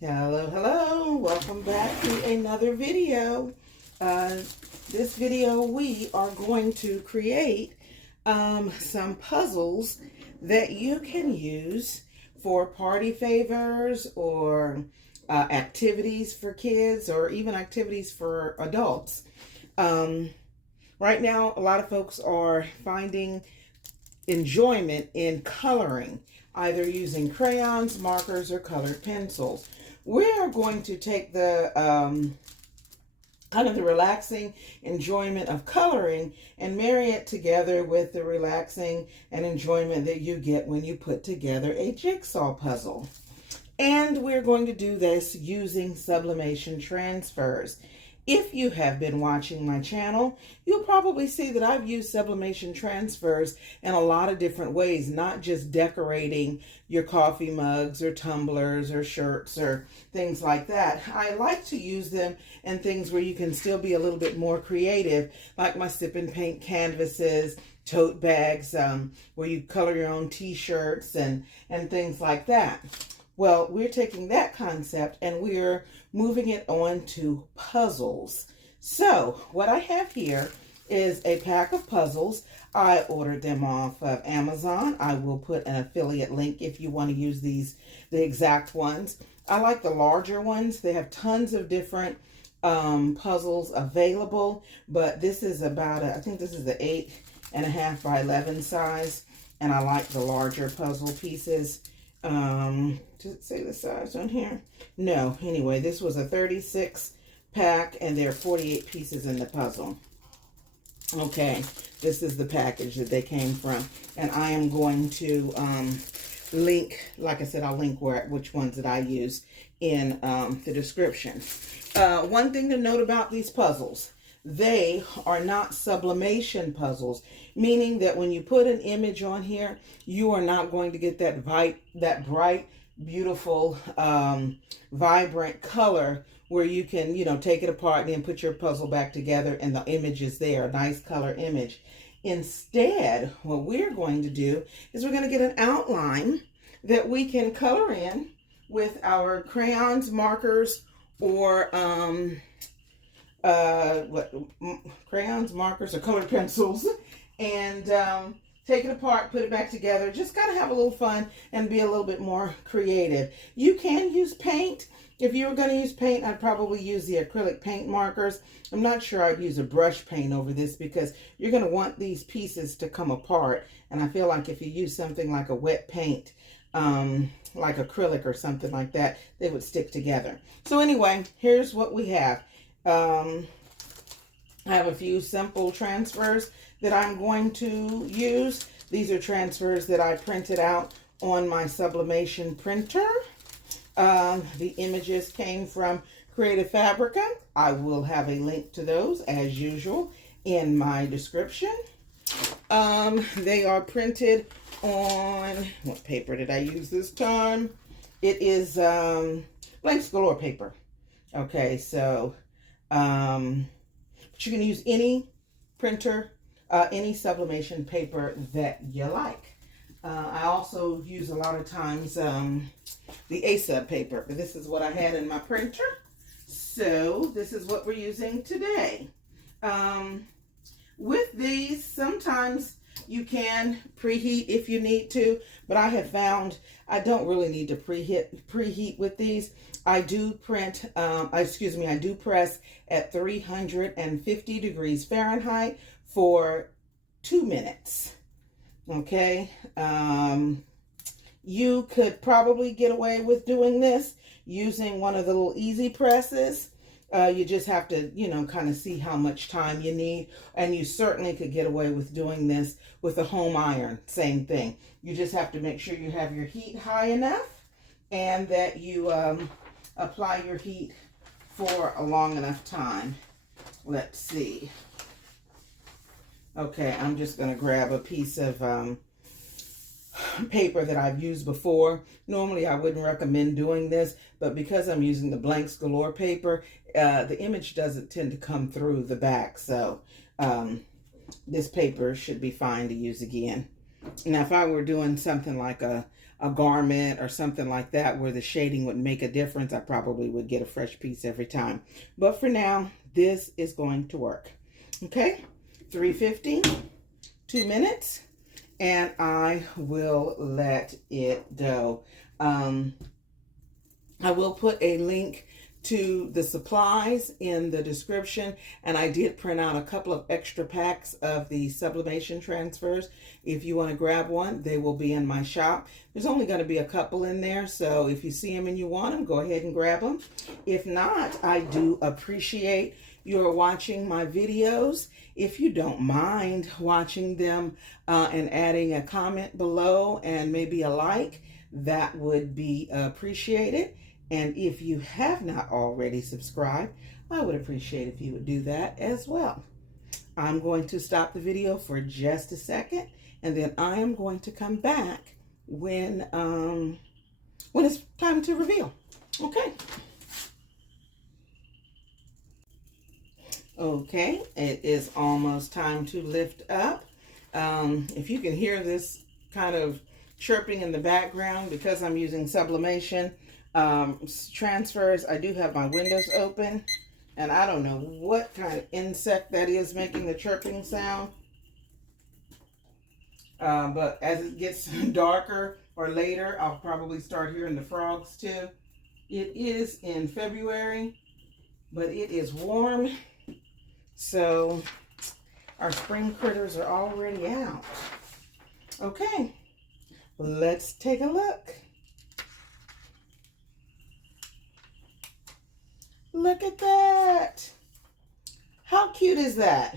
Hello, welcome back to another video. This video we are going to create some puzzles that you can use for party favors or activities for kids or even activities for adults. Right now, a lot of folks are finding enjoyment in coloring, either using crayons, markers, or colored pencils. We are going to take the kind of the relaxing enjoyment of coloring and marry it together with the relaxing and enjoyment that you get when you put together a jigsaw puzzle. And we're going to do this using sublimation transfers. If you have been watching my channel, you'll probably see that I've used sublimation transfers in a lot of different ways, not just decorating your coffee mugs or tumblers or shirts or things like that. I like to use them in things where you can still be a little bit more creative, like my sip and paint canvases, tote bags, where you color your own t-shirts and things like that. Well, we're taking that concept and we're moving it on to puzzles. So what I have here is a pack of puzzles. I ordered them off of Amazon. I will put an affiliate link if you want to use these, the exact ones. I like the larger ones. They have tons of different puzzles available, but this is about, I think this is the 8.5 by 11 size, and I like the larger puzzle pieces. Does it say the size on here? No. Anyway, this was a 36 pack and there are 48 pieces in the puzzle. Okay, this is the package that they came from, and I am going to link, like I said, I'll link which ones that I use in the description. One thing to note about these puzzles: they are not sublimation puzzles, meaning that when you put an image on here, you are not going to get that bright, beautiful, vibrant color where you can, take it apart and then put your puzzle back together and the image is there, a nice color image. Instead, what we're going to do is we're going to get an outline that we can color in with our crayons, markers, or crayons, markers, or colored pencils, and take it apart, put it back together. Just gotta have a little fun and be a little bit more creative. You can use paint. If you were going to use paint, I'd probably use the acrylic paint markers. I'm not sure I'd use a brush paint over this because you're going to want these pieces to come apart, and I feel like if you use something like a wet paint, like acrylic or something like that, they would stick together. So anyway, here's what we have. I have a few simple transfers that I'm going to use. These are transfers that I printed out on my sublimation printer. The images came from Creative Fabrica. I will have a link to those as usual in my description. They are printed on, what paper did I use this time? It is Blanks Galore paper. Okay, so but you can use any printer, any sublimation paper that you like. I also use a lot of times the A-sub paper, but this is what I had in my printer. So this is what we're using today. With these, sometimes you can preheat if you need to, but I have found I don't really need to preheat with these. I do press at 350 degrees Fahrenheit for 2 minutes. Okay. You could probably get away with doing this using one of the little easy presses. You just have to, kind of see how much time you need. And you certainly could get away with doing this with a home iron. Same thing. You just have to make sure you have your heat high enough and that you apply your heat for a long enough time. Let's see. Okay, I'm just going to grab a piece of paper that I've used before. Normally I wouldn't recommend doing this, but because I'm using the Blanks Galore paper, the image doesn't tend to come through the back, so this paper should be fine to use again. Now if I were doing something like a a garment or something like that where the shading would make a difference, I probably would get a fresh piece every time. But for now, this is going to work. Okay, 350, 2 minutes, and I will let it go. I will put a link to the supplies in the description, and I did print out a couple of extra packs of the sublimation transfers. If you want to grab one, they will be in my shop. There's only going to be a couple in there, so if you see them and you want them, go ahead and grab them. If not, I do appreciate your watching my videos. If you don't mind watching them and adding a comment below and maybe a like, that would be appreciated. And if you have not already subscribed, I would appreciate if you would do that as well. I'm going to stop the video for just a second, and then I am going to come back when it's time to reveal. Okay. Okay, it is almost time to lift up. If you can hear this kind of chirping in the background, because I'm using sublimation transfers, I do have my windows open, and I don't know what kind of insect that is making the chirping sound. But as it gets darker or later, I'll probably start hearing the frogs too. It is in February, but it is warm, so our spring critters are already out. Okay, let's take a look. Look at that. How cute is that?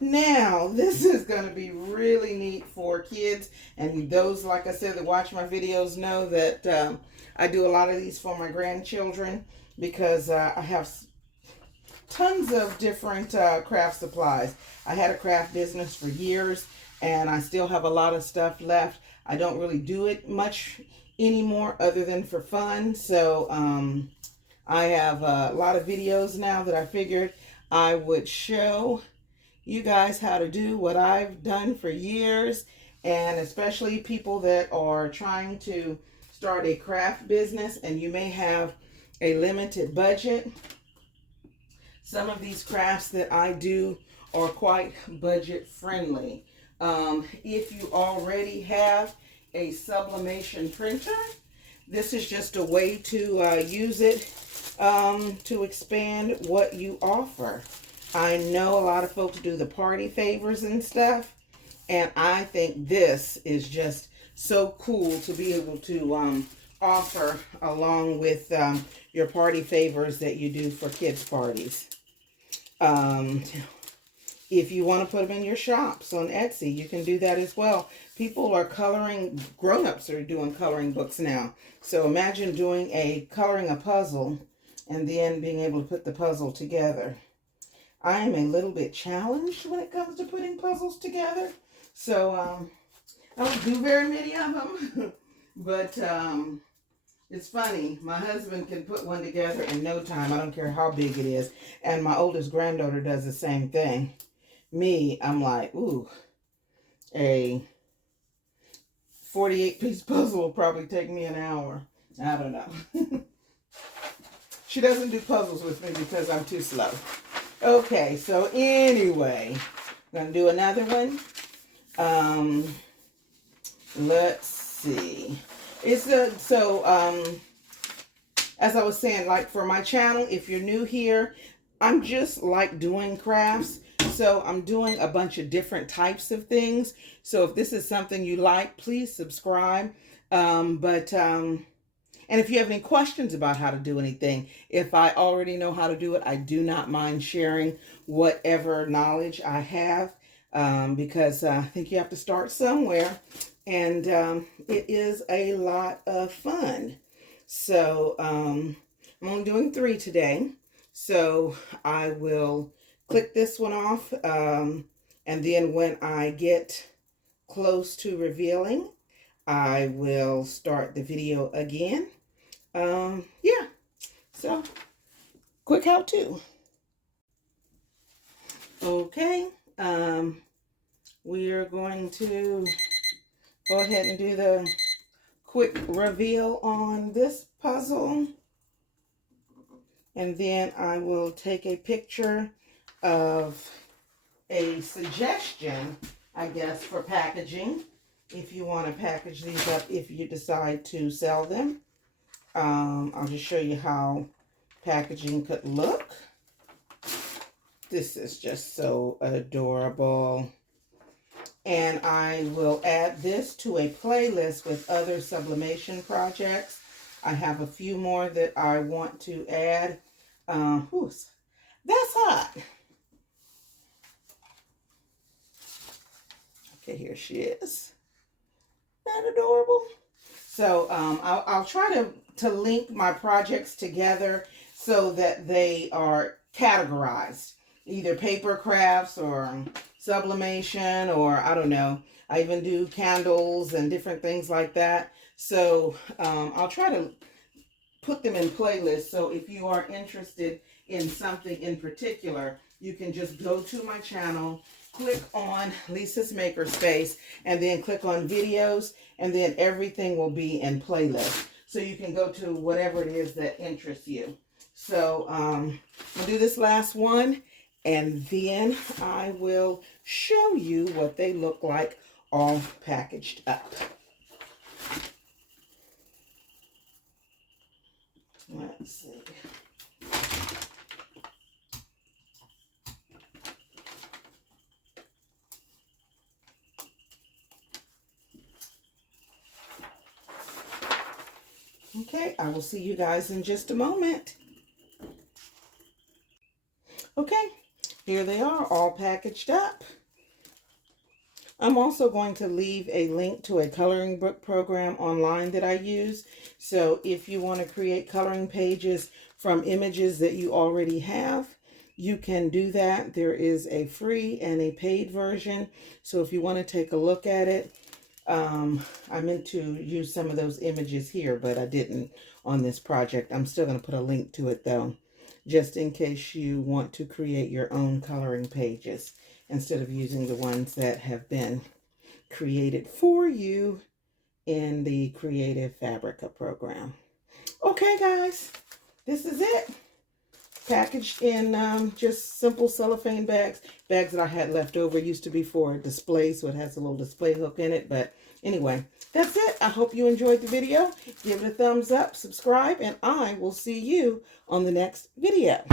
Now, this is going to be really neat for kids. And those, like I said, that watch my videos know that I do a lot of these for my grandchildren, because I have tons of different craft supplies. I had a craft business for years, and I still have a lot of stuff left. I don't really do it much anymore other than for fun. So, I have a lot of videos now that I figured I would show you guys how to do what I've done for years, and especially people that are trying to start a craft business and you may have a limited budget. Some of these crafts that I do are quite budget friendly. If you already have a sublimation printer, this is just a way to use it to expand what you offer. I know a lot of folks do the party favors and stuff, and I think this is just so cool to be able to offer along with your party favors that you do for kids' parties. If you want to put them in your shops on Etsy, you can do that as well. People are coloring, grown-ups are doing coloring books now. So imagine coloring a puzzle and then being able to put the puzzle together. I am a little bit challenged when it comes to putting puzzles together. So I don't do very many of them. But it's funny. My husband can put one together in no time. I don't care how big it is. And my oldest granddaughter does the same thing. Me, I'm like, ooh, a 48-piece puzzle will probably take me an hour. I don't know. She doesn't do puzzles with me because I'm too slow. Okay, so anyway, I'm going to do another one. Let's see. As I was saying, like for my channel, if you're new here, I'm just like doing crafts. So I'm doing a bunch of different types of things. So if this is something you like, please subscribe. And if you have any questions about how to do anything, if I already know how to do it, I do not mind sharing whatever knowledge I have, because I think you have to start somewhere, and it is a lot of fun. So I'm only doing 3 today, so I will click this one off, and then when I get close to revealing, I will start the video again. Yeah, so quick how-to. Okay, we are going to go ahead and do the quick reveal on this puzzle. And then I will take a picture of a suggestion, I guess, for packaging. If you want to package these up, if you decide to sell them. I'll just show you how packaging could look. This is just so adorable. And I will add this to a playlist with other sublimation projects. I have a few more that I want to add. That's hot. Okay, here she is. Isn't that adorable? So I'll try to link my projects together so that they are categorized. Either paper crafts or sublimation, or I don't know. I even do candles and different things like that. So I'll try to put them in playlists. So if you are interested in something in particular, you can just go to my channel, click on Lisa's Makerspace, and then click on videos, and then everything will be in playlist. So you can go to whatever it is that interests you. So I'll do this last one, and then I will show you what they look like all packaged up. Let's see. Okay, I will see you guys in just a moment. Okay, here they are all packaged up. I'm also going to leave a link to a coloring book program online that I use. So if you want to create coloring pages from images that you already have, you can do that. There is a free and a paid version. So if you want to take a look at it, I meant to use some of those images here, but I didn't on this project. I'm still going to put a link to it though, just in case you want to create your own coloring pages instead of using the ones that have been created for you in the Creative Fabrica program. Okay, guys, this is it. Packaged in just simple cellophane bags that I had left over. Used to be for a display, so it has a little display hook in it. But anyway, that's it. I hope you enjoyed the video. Give it a thumbs up, subscribe, and I will see you on the next video.